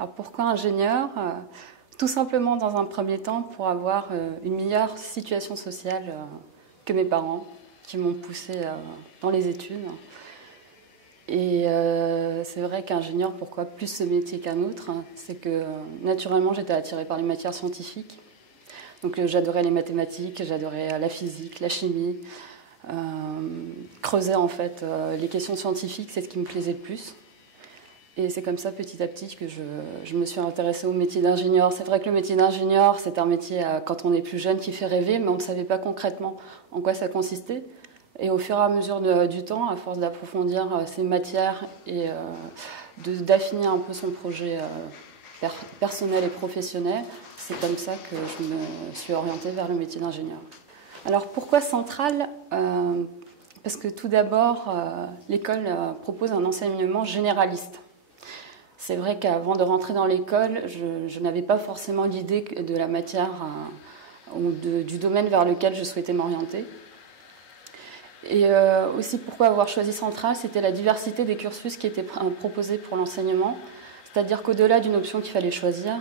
Alors pourquoi ingénieur? Tout simplement dans un premier temps pour avoir une meilleure situation sociale que mes parents qui m'ont poussé dans les études. Et c'est vrai qu'ingénieur, pourquoi plus ce métier qu'un autre? C'est que naturellement j'étais attirée par les matières scientifiques. Donc j'adorais les mathématiques, j'adorais la physique, la chimie. Creuser en fait les questions scientifiques, c'est ce qui me plaisait le plus. Et c'est comme ça petit à petit que je me suis intéressée au métier d'ingénieur. C'est vrai que le métier d'ingénieur, c'est un métier quand on est plus jeune qui fait rêver, mais on ne savait pas concrètement en quoi ça consistait. Et au fur et à mesure du temps, à force d'approfondir ces matières et d'affiner un peu son projet personnel et professionnel, c'est comme ça que je me suis orientée vers le métier d'ingénieur. Alors pourquoi Centrale? Parce que tout d'abord, l'école propose un enseignement généraliste. C'est vrai qu'avant de rentrer dans l'école, je n'avais pas forcément l'idée de la matière ou du domaine vers lequel je souhaitais m'orienter. Et aussi pourquoi avoir choisi Centrale, c'était la diversité des cursus qui étaient proposés pour l'enseignement. C'est-à-dire qu'au-delà d'une option qu'il fallait choisir,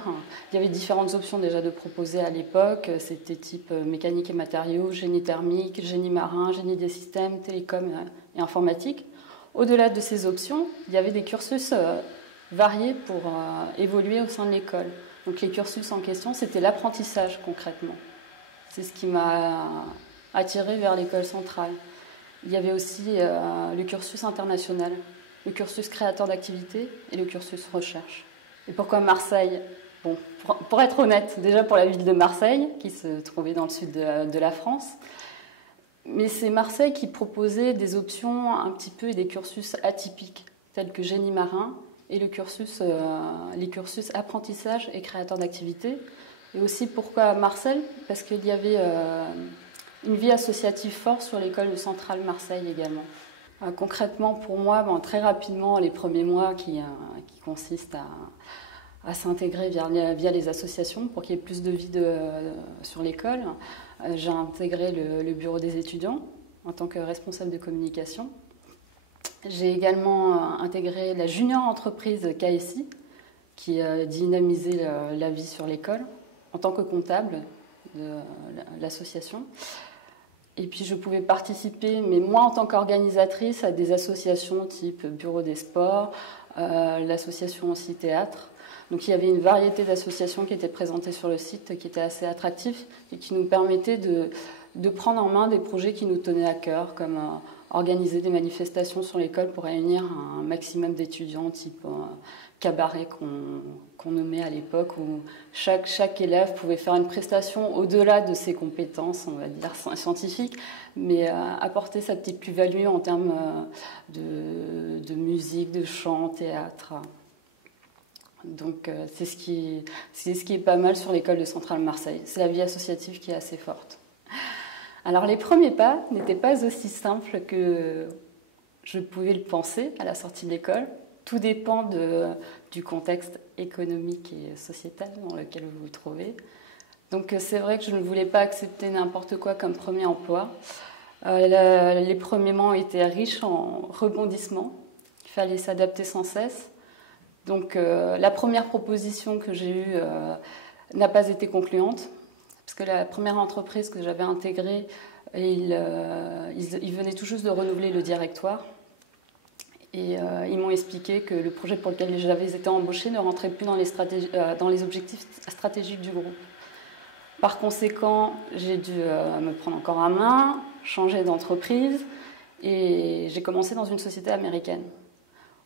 il y avait différentes options déjà de proposer à l'époque. C'était type mécanique et matériaux, génie thermique, génie marin, génie des systèmes, télécom et informatique. Au-delà de ces options, il y avait des cursus variés pour évoluer au sein de l'école. Donc les cursus en question, c'était l'apprentissage concrètement. C'est ce qui m'a attirée vers l'école Centrale. Il y avait aussi le cursus international, le cursus créateur d'activité et le cursus recherche. Et pourquoi Marseille? Bon, pour être honnête, déjà pour la ville de Marseille, qui se trouvait dans le sud de la France, mais c'est Marseille qui proposait des options un petit peu et des cursus atypiques, tels que génie marin et les cursus apprentissage et créateur d'activité. Et aussi pourquoi Marseille? Parce qu'il y avait une vie associative forte sur l'école Centrale Marseille également. Concrètement, pour moi, très rapidement, les premiers mois qui consistent à s'intégrer via les associations pour qu'il y ait plus de vie sur l'école, j'ai intégré le bureau des étudiants en tant que responsable de communication. J'ai également intégré la junior entreprise KSI qui dynamisait la vie sur l'école en tant que comptable de l'association. Et puis je pouvais participer, mais moi en tant qu'organisatrice, à des associations type Bureau des sports, l'association aussi théâtre. Donc il y avait une variété d'associations qui étaient présentées sur le site, qui étaient assez attractifs et qui nous permettaient de prendre en main des projets qui nous tenaient à cœur, comme organiser des manifestations sur l'école pour réunir un maximum d'étudiants, type cabaret qu'on nommait à l'époque, où chaque élève pouvait faire une prestation au-delà de ses compétences, on va dire, scientifiques, mais apporter sa petite plus-value en termes de musique, de chant, théâtre. Donc c'est ce qui est pas mal sur l'école de Centrale Marseille. C'est la vie associative qui est assez forte. Alors les premiers pas n'étaient pas aussi simples que je pouvais le penser à la sortie de l'école. Tout dépend du contexte économique et sociétal dans lequel vous vous trouvez. Donc c'est vrai que je ne voulais pas accepter n'importe quoi comme premier emploi. Les premiers mois étaient riches en rebondissements. Il fallait s'adapter sans cesse. Donc la première proposition que j'ai eue n'a pas été concluante. Parce que la première entreprise que j'avais intégrée, ils venaient tout juste de renouveler le directoire. Et ils m'ont expliqué que le projet pour lequel j'avais été embauchée ne rentrait plus dans les objectifs stratégiques du groupe. Par conséquent, j'ai dû me prendre encore en main, changer d'entreprise, et j'ai commencé dans une société américaine,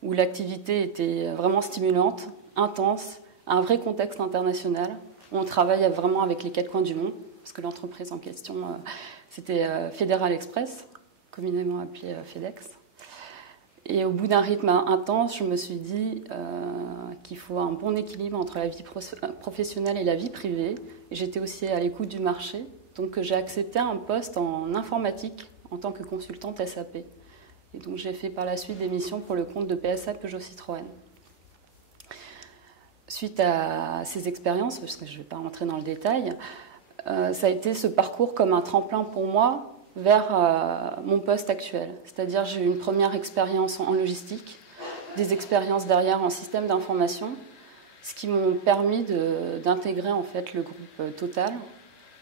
où l'activité était vraiment stimulante, intense, un vrai contexte international. On travaille vraiment avec les quatre coins du monde, parce que l'entreprise en question, c'était Federal Express, communément appelé FedEx. Et au bout d'un rythme intense, je me suis dit qu'il faut un bon équilibre entre la vie professionnelle et la vie privée. Et j'étais aussi à l'écoute du marché, donc j'ai accepté un poste en informatique en tant que consultante SAP. Et donc j'ai fait par la suite des missions pour le compte de PSA Peugeot Citroën. Suite à ces expériences, parce que je ne vais pas rentrer dans le détail, ça a été ce parcours comme un tremplin pour moi vers mon poste actuel. C'est-à-dire j'ai eu une première expérience en logistique, des expériences derrière en système d'information, ce qui m'ont permis d'intégrer en fait le groupe Total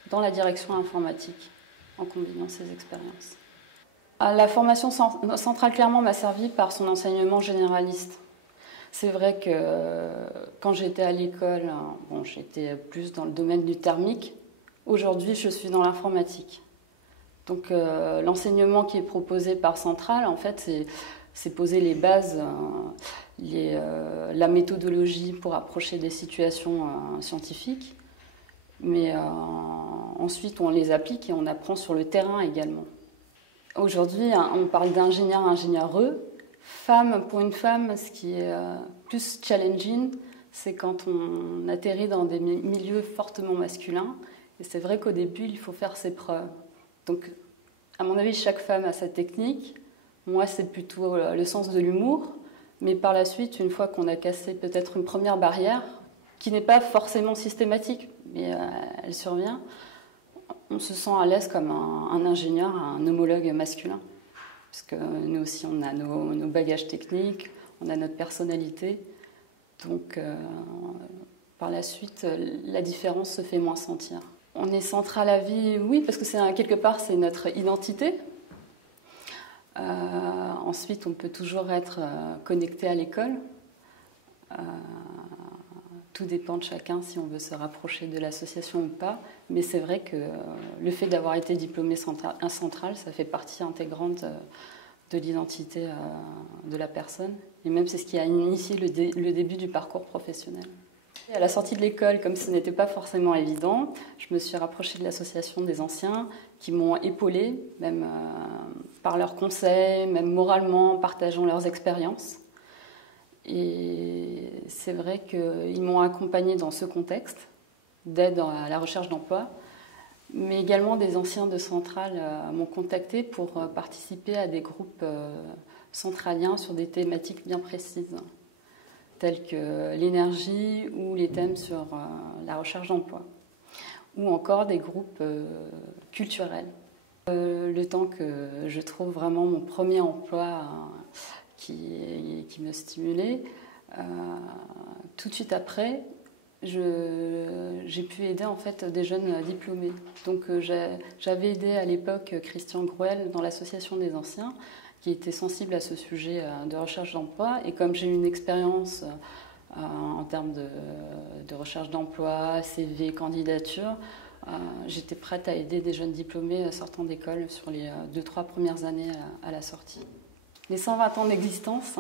dans la direction informatique en combinant ces expériences. La formation centrale clairement m'a servi par son enseignement généraliste. C'est vrai que quand j'étais à l'école, bon, j'étais plus dans le domaine du thermique. Aujourd'hui, je suis dans l'informatique. Donc l'enseignement qui est proposé par Centrale, en fait, c'est poser les bases, la méthodologie pour approcher des situations scientifiques. Mais ensuite, on les applique et on apprend sur le terrain également. Aujourd'hui, on parle d'ingénieureux. Femme, pour une femme, ce qui est plus challenging, c'est quand on atterrit dans des milieux fortement masculins. Et c'est vrai qu'au début, il faut faire ses preuves. Donc, à mon avis, chaque femme a sa technique. Moi, c'est plutôt le sens de l'humour. Mais par la suite, une fois qu'on a cassé peut-être une première barrière, qui n'est pas forcément systématique, mais elle survient, on se sent à l'aise comme un ingénieur, un homologue masculin. Parce que nous aussi, on a nos bagages techniques, on a notre personnalité. Donc, par la suite, la différence se fait moins sentir. On est central à vie, oui, parce que quelque part, c'est notre identité. Ensuite, on peut toujours être connecté à l'école. Tout dépend de chacun si on veut se rapprocher de l'association ou pas. Mais c'est vrai que le fait d'avoir été diplômé central, ça fait partie intégrante de l'identité de la personne. Et même c'est ce qui a initié le début du parcours professionnel. Et à la sortie de l'école, comme ce n'était pas forcément évident, je me suis rapprochée de l'association des anciens qui m'ont épaulée, même par leurs conseils, même moralement, partageant leurs expériences. Et c'est vrai qu'ils m'ont accompagnée dans ce contexte d'aide à la recherche d'emploi, mais également des anciens de Centrale m'ont contacté pour participer à des groupes centraliens sur des thématiques bien précises, telles que l'énergie ou les thèmes sur la recherche d'emploi, ou encore des groupes culturels. Le temps que je trouve vraiment mon premier emploi qui me stimulait, tout de suite après, j'ai pu aider en fait des jeunes diplômés. Donc j'avais aidé à l'époque Christian Grouel dans l'association des anciens, qui était sensible à ce sujet de recherche d'emploi. Et comme j'ai eu une expérience en termes de recherche d'emploi, CV, candidature, j'étais prête à aider des jeunes diplômés sortant d'école sur les 2-3 premières années à la sortie. Les 120 ans d'existence,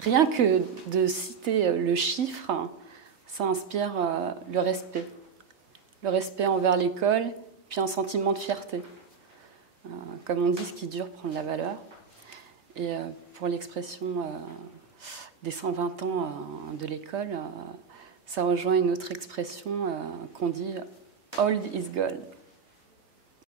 rien que de citer le chiffre, ça inspire le respect. Le respect envers l'école, puis un sentiment de fierté. Comme on dit, ce qui dure prend de la valeur. Et pour l'expression des 120 ans de l'école, ça rejoint une autre expression qu'on dit « old is gold ».